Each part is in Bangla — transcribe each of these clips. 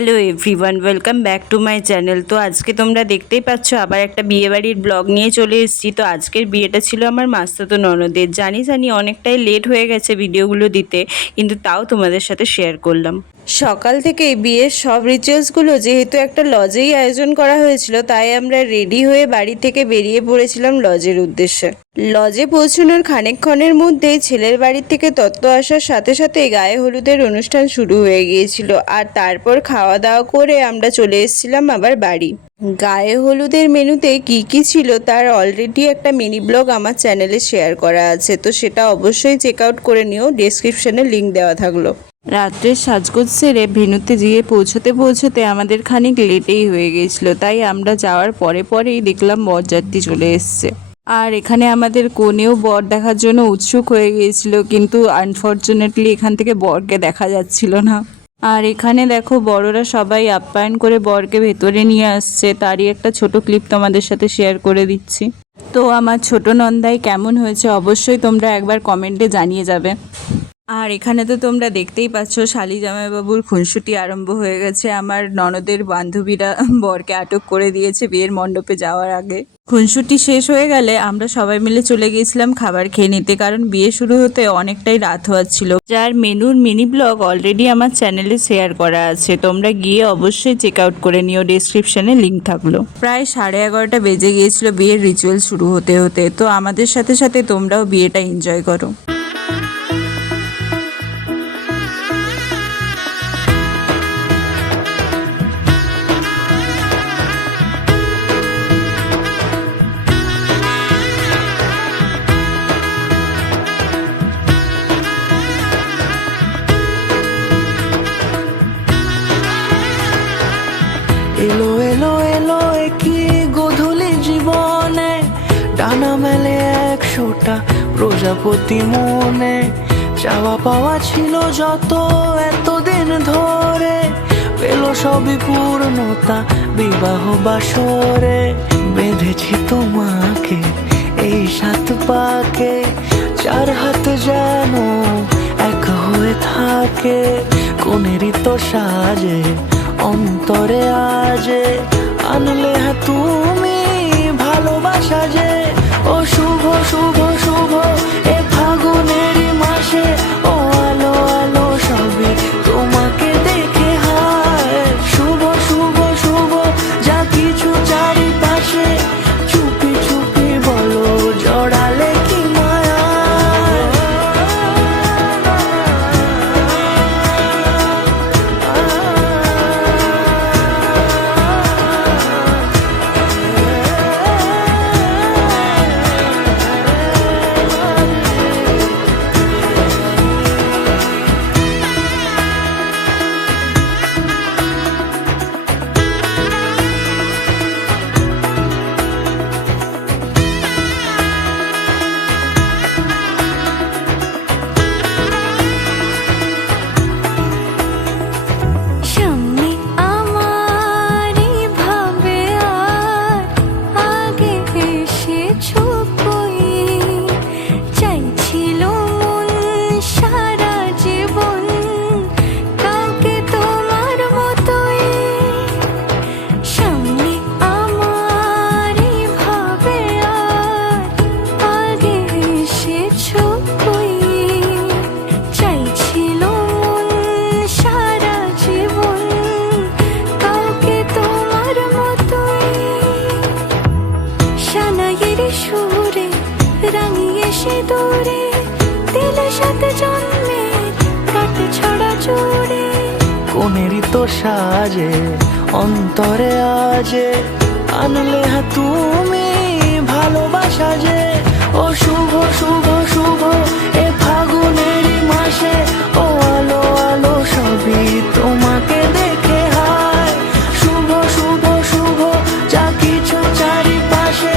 Hello everyone, welcome back to my channel. তো আজকে তোমরা দেখতেই পাচ্ছ আবার একটা বিয়েবাড়ির ব্লগ নিয়ে চলে এসেছি। তো আজকের বিয়েটা ছিল আমার মাস্তুতো ননদের। জানি অনেকটাই লেট হয়ে গেছে ভিডিওগুলো দিতে, কিন্তু তাও তোমাদের সাথে শেয়ার করলাম। সকাল থেকেই বিয়ের সব রিচুয়ালসগুলো যেহেতু একটা লজেই আয়োজন করা হয়েছিল, তাই আমরা রেডি হয়ে বাড়ি থেকে বেরিয়ে পড়েছিলাম লজের উদ্দেশ্যে। লজে পৌঁছানোর খানিকক্ষণের মধ্যেই ছেলের বাড়ির থেকে তত্ত্ব আসার সাথে সাথে গায়ে হলুদের অনুষ্ঠান শুরু হয়ে গিয়েছিল, আর তারপর খাওয়া দাওয়া করে আমরা চলে এসেছিলাম আবার বাড়ি। গায়ে হলুদের মেনুতে কি কি ছিল তার অলরেডি একটা মিনি ব্লগ আমার চ্যানেলে শেয়ার করা আছে, তো সেটা অবশ্যই চেক আউট করে নিও, ডেসক্রিপশনে লিঙ্ক দেওয়া থাকলো। রাত্রের সাজগোজ সেরে ভেন্যুতে গিয়ে পৌঁছতে আমাদের খানিক লেটেই হয়ে গিয়েছিল, তাই আমরা যাওয়ার পরেই দেখলাম বরযাত্রী চলে এসছে। আর এখানে আমাদের কনেও বর দেখার জন্য উৎসুক হয়ে গিয়েছিল, কিন্তু আনফর্চুনেটলি এখান থেকে বরকে দেখা যাচ্ছিল না। আর এখানে দেখো বড়রা সবাই আপ্যায়ন করে বরকে ভেতরে নিয়ে আসছে, তারই একটা ছোট ক্লিপ তোমাদের সাথে শেয়ার করে দিচ্ছি। তো আমার ছোট নন্দাই কেমন হয়েছে অবশ্যই তোমরা একবার কমেন্টে জানিয়ে যাবে। আর এখানে তো তোমরা দেখতেই পাচ্ছ শালি জামাইবাবুর খুনসুটি আরম্ভ হয়ে গেছে। আমার ননদের বান্ধবীরা বরকে আটক করে দিয়েছে বিয়ের মণ্ডপে যাওয়ার আগে। খুনসুটি শেষ হয়ে গেলে আমরা সবাই মিলে চলে গিয়েছিলাম খাবার খেয়ে নিতে, কারণ বিয়ে শুরু হতে অনেকটাই রাত হচ্ছিল। যার মেনুর মিনি ব্লগ অলরেডি আমার চ্যানেলে শেয়ার করা আছে, তোমরা গিয়ে অবশ্যই চেক আউট করে নিও, ডেসক্রিপশনে লিঙ্ক থাকলো। প্রায় 11:30 বেজে গিয়েছিল বিয়ের রিচুয়াল শুরু হতে। তো আমাদের সাথে সাথে তোমরাও বিয়েটা এনজয় করো। এলো এলো এলো একই গোধূলি জীবনে, ডানা মেলে 100টা প্রজাপতি মনে। চাওয়া পাওয়া ছিল যত এতদিন ধরে, পেল সবই পূর্ণতা বিবাহ বাসরে। বেঁধেছি তোমাকে এই 7 পাকে, 4 হাত যেন এক হয়ে থাকে। কোনেরই তো সাজে অন্তরে আজে, আনলে তুমি ভালোবাসা যে। ও শুভ শুভ শুভ এ ফাগুনেরই মাসে, ও আলো আলো সবই তোমাকে দেখে হায়। শুভ শুভ শুভ যা কিছু চারিপাশে, চুপি চুপি বলো জড়ালে কি মায়া। কোনেরই তো সাজে অন্তরে আজে, আনলে তুমি ভালোবাসা যে। ও শুভ শুভ শুভ এ ফাগুনেরই মাসে, ও আলো আলো সবই তোমাকে দেখে হায়। শুভ শুভ শুভ যা কিছু চারিপাশে,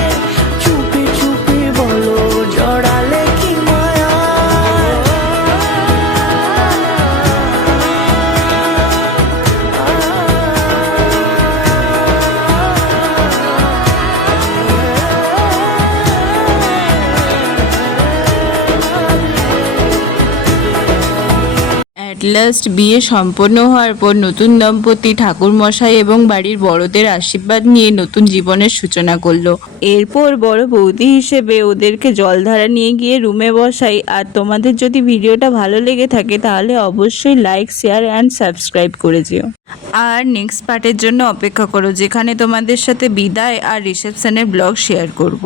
চুপি চুপি বলো জড়ালে কি মায়া। লাস্ট বিয়ে সম্পন্ন হওয়ার পর নতুন দম্পতি ঠাকুরমশাই এবং বাড়ির বড়দের আশীর্বাদ নিয়ে নতুন জীবনের সূচনা করলো। এরপর বড় বৌদি হিসেবে ওদেরকে জলধারা নিয়ে গিয়ে রুমে বসাই। আর তোমাদের যদি ভিডিওটা ভালো লেগে থাকে তাহলে অবশ্যই লাইক, শেয়ার অ্যান্ড সাবস্ক্রাইব করে যেও। আর নেক্সট পার্টের জন্য অপেক্ষা করো, যেখানে তোমাদের সাথে বিদায় আর রিসেপশনের ব্লগ শেয়ার করব।